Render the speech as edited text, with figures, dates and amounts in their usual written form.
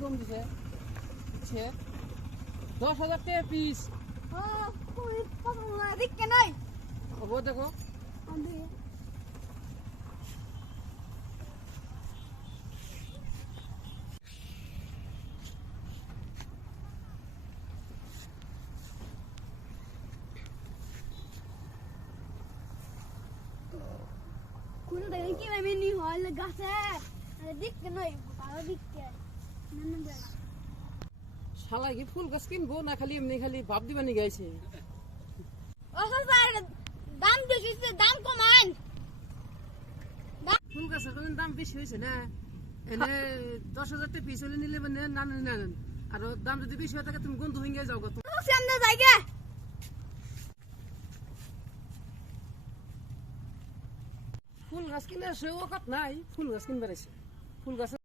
কম দিছে 10,000 টাকা পিস। দেখো শালা কি ফুল গাছ কিনবো না খালি এমনি খালি ভাব দিবানি গাইছে। দাম বেশি, দাম কমান। ফুল গাছের দাম বেশি হয়েছে না, এনে 10,000 টাকা পিস হলে নিলে মানে না নেন, আর দাম যদি বেশি হয় থাকে তুমি গন্ধ হয়ে যাও গত। ফুল গাছ কিনে সে ওকাত নাই, ফুল গাছ কিনবার আছে ফুল গাছ